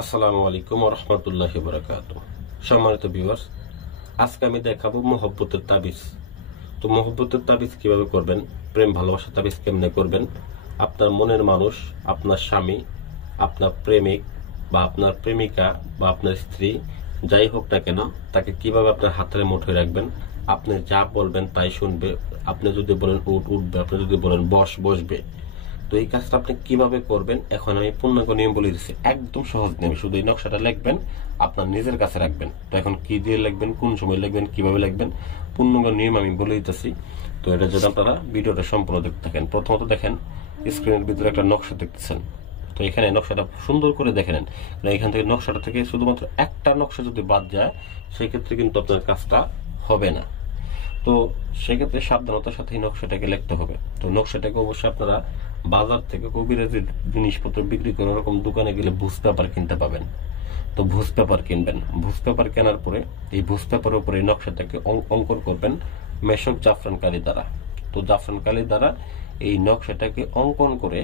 আসসালামু আলাইকুম ওয়া রাহমাতুল্লাহি ওয়া বারাকাতুহু। সম্মানিত ভিউয়ার্স, আজকে আমি দেখাবো মহব্বতের তাবিজ। তো মহব্বতের তাবিজ কিভাবে করবেন, প্রেম ভালোবাসার তাবিজ কেমনে করবেন, আপনার মনের মানুষ, আপনার স্বামী, আপনার প্রেমিক বা আপনার প্রেমিকা বা আপনার স্ত্রী যাই হোক না কেন, তাকে কিভাবে আপনার হাতের মুঠোয় রাখবেন। আপনি যা বলবেন তাই শুনবে। আপনি যদি বলেন উঠ, উঠবে। আপনি যদি বলেন বস, বসবে। তো এই কাজটা আপনি কিভাবে করবেন এখন আমি পূর্ণাঙ্গ নিয়ম বলে দিচ্ছি। একদম সহজ নিয়ম, শুধু এই নকশাটা লিখবেন, আপনার নিজের কাছে রাখবেন। তো এখন কি দিয়ে লিখবেন, কোন সময় লিখবেন, কিভাবে লিখবেন, পূর্ণাঙ্গ নিয়ম আমি বলে দিতেছি। তো এটা যদি আপনারা ভিডিওটা সম্পূর্ণ দেখতে থাকেন। প্রথমত দেখেন, স্ক্রিনের ভিতরে একটা নকশা দেখতেছেন। তো এখানে নকশাটা সুন্দর করে দেখে নেন। এখান থেকে নকশাটা থেকে শুধুমাত্র একটা নকশা যদি বাদ যায়, সেক্ষেত্রে কিন্তু আপনার কাজটা হবে না। তো সেক্ষেত্রে সাবধানতার সাথে এই নকশাটাকে লিখতে হবে। তো নকশাটাকে অবশ্যই আপনারা বাজার থেকে কবিরাজি জিনিসপত্র বিক্রি করে ওরকম দোকানে গেলে ভুজ পেপার কিনতে পাবেন। তো ভুজ পেপার কিনবেন। ভুজ পেপার কেনার পরে এই ভুজ পেপারের উপরে এই নকশাটাকে অঙ্কন করবেন মেশক জাফরান কালি দ্বারা। তো জাফরান কালি দ্বারা এই নকশাটাকে অঙ্কন করে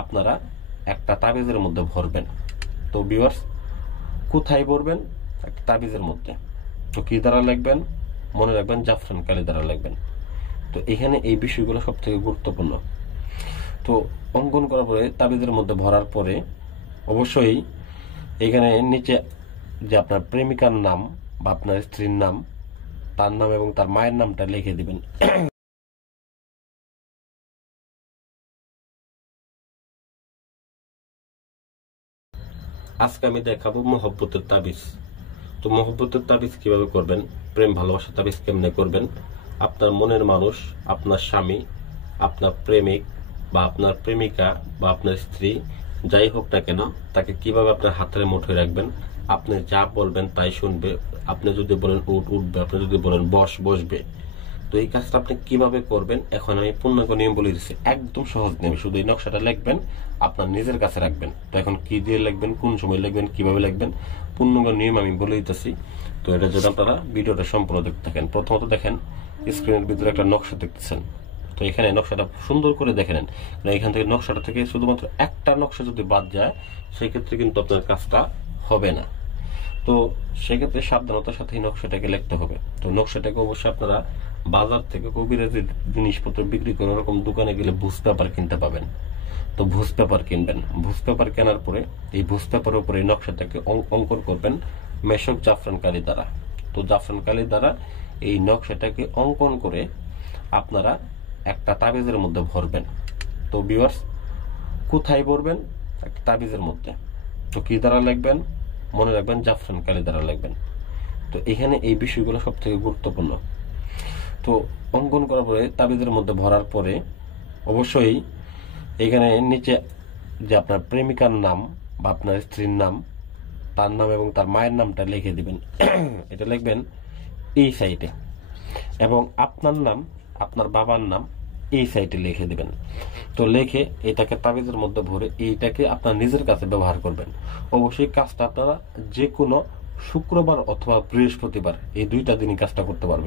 আপনারা একটা তাবিজের মধ্যে ভরবেন। তো ভিউয়ার্স, কোথায় ভরবেন? একটা তাবিজের মধ্যে। তো কি দ্বারা লিখবেন? মনে রাখবেন জাফরান কালি দ্বারা লিখবেন। তো এখানে এই বিষয়গুলো সব থেকে গুরুত্বপূর্ণ। তো অঙ্কন করার পরে তাবিজের মধ্যে ভরার পরে অবশ্যই এখানে নিচে যে আপনার প্রেমিকার নাম বা আপনার স্ত্রীর নাম, তার নাম এবং তার মায়ের নামটা লিখে দিবেন। আজকে আমি দেখাবো মহব্বতের তাবিজ। তো মহব্বতের তাবিজ কিভাবে করবেন, প্রেম ভালোবাসার তাবিজ কেমনে করবেন, আপনার মনের মানুষ, আপনার স্বামী, আপনার প্রেমিক বা আপনার প্রেমিকা বা আপনার স্ত্রী যাই হোক না কেন, তাকে কিভাবে আপনার হাতের মুঠোয় রাখবেন। আপনি যা বলবেন তাই শুনবে। আপনি যদি বলেন উঠ, উঠবে। আপনি যদি বলেন বস, বসবে। তো এই কাজটা আপনি কিভাবে করবেন এখন আমি পূর্ণাঙ্গ নিয়ম বলে দিচ্ছি। একদম সহজ নিয়ম, শুধু এই নকশাটা লিখবেন, আপনার নিজের কাছে রাখবেন। তো এখন কি দিয়ে লিখবেন, কোন সময় লিখবেন, কিভাবে লিখবেন, পূর্ণাঙ্গ নিয়ম আমি বলে দিতেছি। তো এটা যদি আপনারা ভিডিওটা সম্পূর্ণ দেখতে থাকেন। প্রথমত দেখেন, স্ক্রিনের ভিতরে একটা নকশা দেখতেছেন। তো এখানে নকশাটা সুন্দর করে দেখে নেন। এখান থেকে নকশাটা থেকে শুধুমাত্র একটা নকশা যদি বাদ যায়, সেক্ষেত্রে কিন্তু আপনার কাজটা হবে না। তো সেক্ষেত্রে সাবধানতার সাথে এই নকশাটাকে লিখতে হবে। তো নকশাটাকে অবশ্যই আপনারা বাজার থেকে কবিরাজি জিনিসপত্র বিক্রি করে ওরকম দোকানে গেলে ভুজ পেপার কিনতে পাবেন। তো ভুজ পেপার কিনবেন। ভুজ পেপার কেনার পরে এই ভুজ পেপারের উপরে এই নকশাটাকে অঙ্কন করবেন মেশক জাফরান কালি দ্বারা। তো জাফরান কালি দ্বারা এই নকশাটাকে অঙ্কন করে আপনারা একটা তাবিজের মধ্যে ভরবেন। তো ভিউয়ার্স, কোথায় ভরবেন? একটা তাবিজের মধ্যে। তো কি দ্বারা লিখবেন? মনে রাখবেন জাফরান কালি দ্বারা লিখবেন। তো এখানে এই বিষয়গুলো সব থেকে গুরুত্বপূর্ণ। তো অঙ্কন করার পরে তাবিজের মধ্যে ভরার পরে অবশ্যই এখানে নিচে যে আপনার প্রেমিকার নাম বা আপনার স্ত্রীর নাম, তার নাম এবং তার মায়ের নামটা লিখে দিবেন। এটা লিখবেন এই সাইডে, এবং আপনার নাম, আপনার বাবার নাম এই সাইডে লিখে দিবেন। তো লিখে এটাকে তাবিজের মধ্যে ভরে এইটাকে আপনার নিজের কাছে ব্যবহার করবেন। অবশ্যই কাজটা আপনারা যে কোনো শুক্রবার অথবা বৃহস্পতিবার, এই দুইটা দিনই কাজটা করতে পারবেন।